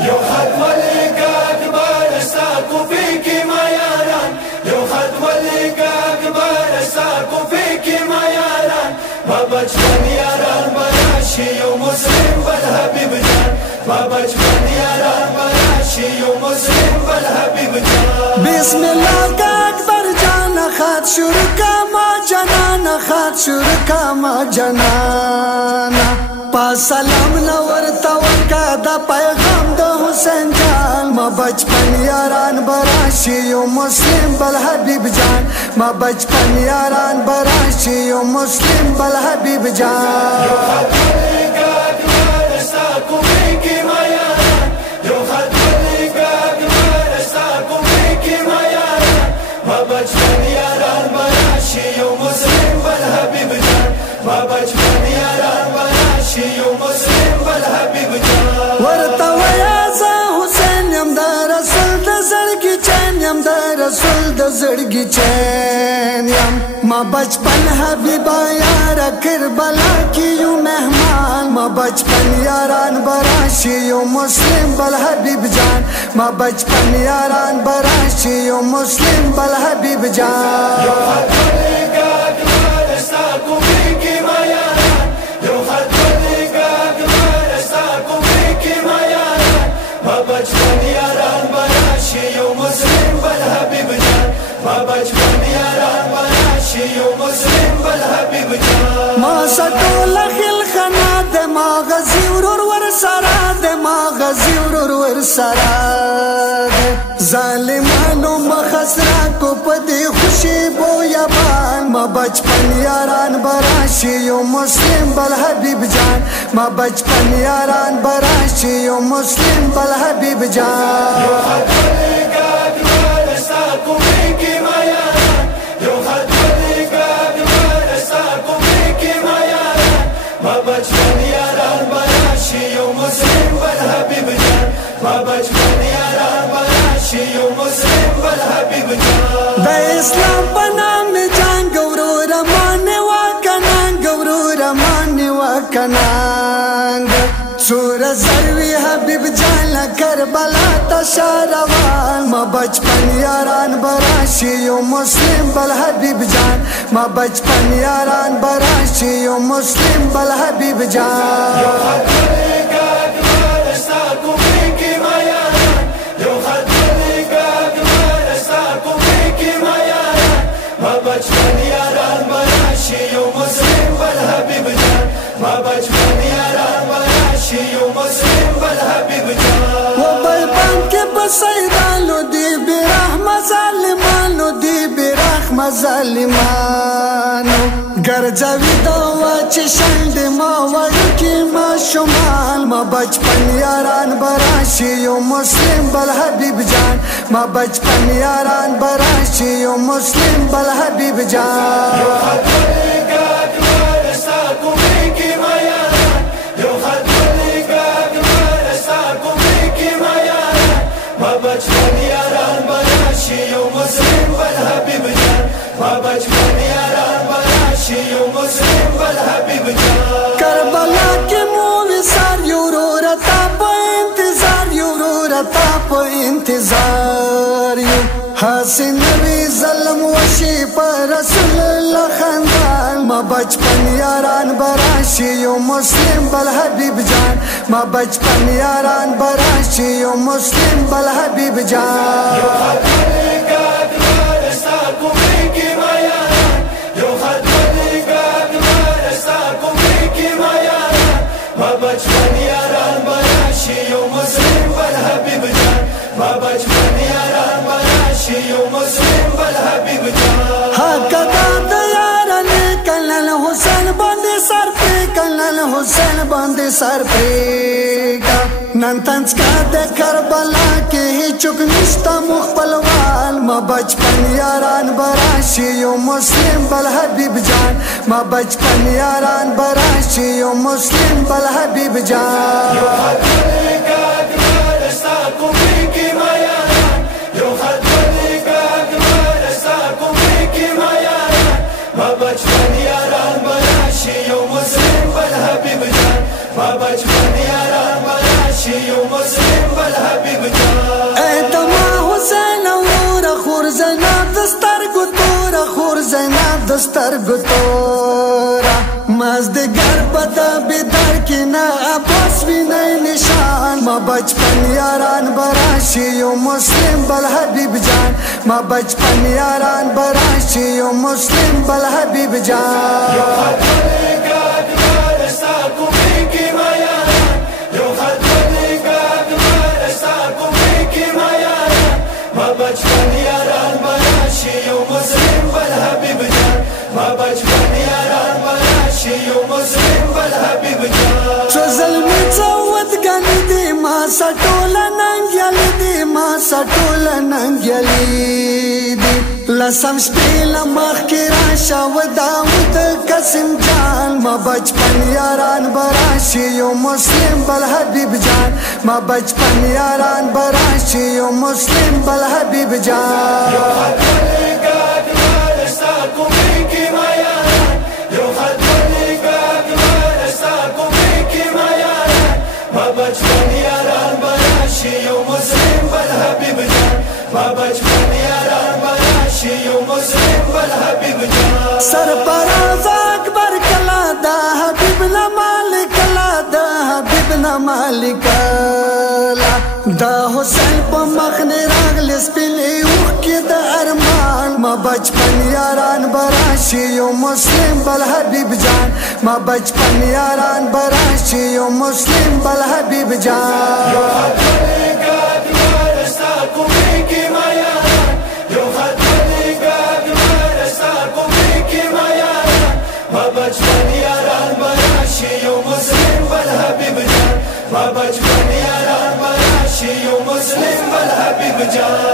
یو خط ولیکا اکبرستا کوفی کی میاران یو خط ولیکا اکبرستا کوفی کی میاران ما بچپن یاران براشی یو مسلم بل حبیب جان ما بچپن یاران براشی یو مسلم بل حبیب جان بسم الله کا اکبر جان خط شروع کا ما جنان خط شروع کا ما جنان پا سلام نور توکا دا پیغام دا حسین جان ما بچپن یاران براشی یو مسلم بل حبیب جان ما بچپن یاران براشی یو مسلم بل حبیب جان یو خط ولیکا اکبرستا کوفی کی میاران یو خط ولیکا اکبرستا کوفی کی میاران ما بچپن یاران براشی یو مسلم بل حبیب جان ما بچپن یاران براشی یو مسلم بل حبیب جان ورتا ویا زه حسین یم د رسول د زړګي چین یم د رسول د زړګي چین یم ما بچپن حبیبا یار کربلا کی یو مهمان ما بچپن یاران براشی یو مسلم بل حبیب جان ما بچپن یاران براشی یو مسلم بل حبیب جان یو خط ولیکا اکبرستا کوفی کی میاران یو خط ولیکا اکبرستا کوفی کی میاران ما بچپن یاران براشی یو مسلم بل حبیب جان ما بچپن یاران براشی یو مسلم بل حبیب جان ما سټول خل خنا د ما غزي ورور ور سرا د ما غزي ورور ور سرا ظالمانو مخسرا کو پدی خوشی بو یبان ما بچپن یاران براشی یو مسلم بل حبیب جان ما بچپن یاران براشی یو مسلم بل حبیب جان یو خط ولیکا اکبرستا کوفی کی میاران یو خط ولیکا اکبرستا کوفی کی میاران ما بچپن یاران براشی یو مسلم بل حبیب جان ما بچپن یاران براشی یو مسلم بل حبیب جان د اسلام په نام جان ګورو رمان وکنا ګورو رمان وکنا سور زروی حبیب جان کربلا تشاروان ما بچپن یاران براشی یو مسلم بل حبیب جان ما بچپن یاران براشی یو مسلم بل حبیب جان یو خط ولیکا اکبرستا کوفی کی میاران یو خط ولیکا اکبرستا کوفی کی میاران ما بچپن یاران براشی یو مسلم بل حبیب جان ما بچپن یاران براشی یو مسلم بل حبیب جان و بل بان کے بسیدانو دی برحم ظالمانو دی برحم ظالمانو گرجوی دوا چی شند ما ورکی ما شمال ما بچپن یاران براشی یو مسلم بل حبیب جان ما بچپن یاران براشی یو مسلم بل حبیب جان یو خط ولیکا اکبرستا کوفی کی میاران یو خط ولیکا اکبرستا کوفی کی میاران ما بچپن یاران براشی یو مسلم بل حبیب جان ما بچپن یاران براشی یو مسلم بل حبیب جان کربلا کے مووی سار یورو رتا پا انتظار یورو رتا پا انتظار یو حسین نبی ظلم وشی پر رسول اللہ خاندان ما بچپن یاران براشی یو مسلم بل حبیب جان ما بچپن یاران براشی یو مسلم بل حبیب جان یو خط ولیکا اکبرستا کوفی کی میاران یو خط ولیکا اکبرستا کوفی کی میاران ما بچپن یاران براشی یو مسلم بل حبیب جان ما بچپن یاران براشی یو مسلم بل حبیب جان حق داد یاران کلن حسین باندې سر پری کلن حسین باندې سر پری نن تنس کا د کربلا کې هیڅوک نشتا مخبلوان ما بچپن یاران براشی یو مسلم بل حبیب جان ما بچپن یاران براشی یو مسلم بل حبیب جان یو خط ولیکا اکبرستا کوفی کی میاران یو خط ولیکا اکبرستا کوفی کی میاران ما بچپن یاران براشی یو مسلم بل حبیب جان ما بچپن یاران براشی یو مسلم بل दस्तर गुतोरा मजदगर पता बिदर की ना बस भी नहीं निशान माँ बचपन यारान बराशी यो मुस्लिम बल हबीब जान माँ बचपन यारान बराशी यो मुस्लिम बल हबीब जान बचपन यारान बराशी यो मुस्लिम बल हबीब जान माँ बचपन यारान बराशी यो मुस्लिम बल हबीब जान चुजल में चौवत गन दी माँ सटोला नंग्यली दी माँ सटोला नंग्यली दी लसम स्पील मख की राशा व दाऊद कसिम जान माँ बचपन यारान बराशी यो मुस्लिम बल हबीब जान माँ बचपन यारान बराशी यो मुस्लिम बल हबीब जान बचपन यारान बराशी यो मुस्लिम बल हबीब जान माँ बचपन यारान बराशी यो मुस्लिम बल हबीब जान सरपराज अकबर कला दा हबीब न मालिक ला दा हबीब न मालिक ला दा हुसैन प मखने रागलिस पिले उख के दा अरमान माँ बचपन यारान बराशी यो मुस्लिम बल हबीब जान माँ बचपन यारान बराशी यो मुस्लिम बल हबीब जान बचपन यारान बराशी यो मुस्लिम बल हबीब जान माँ बचपन यारान बराशी यो मुस्लिम बल हबीब जान।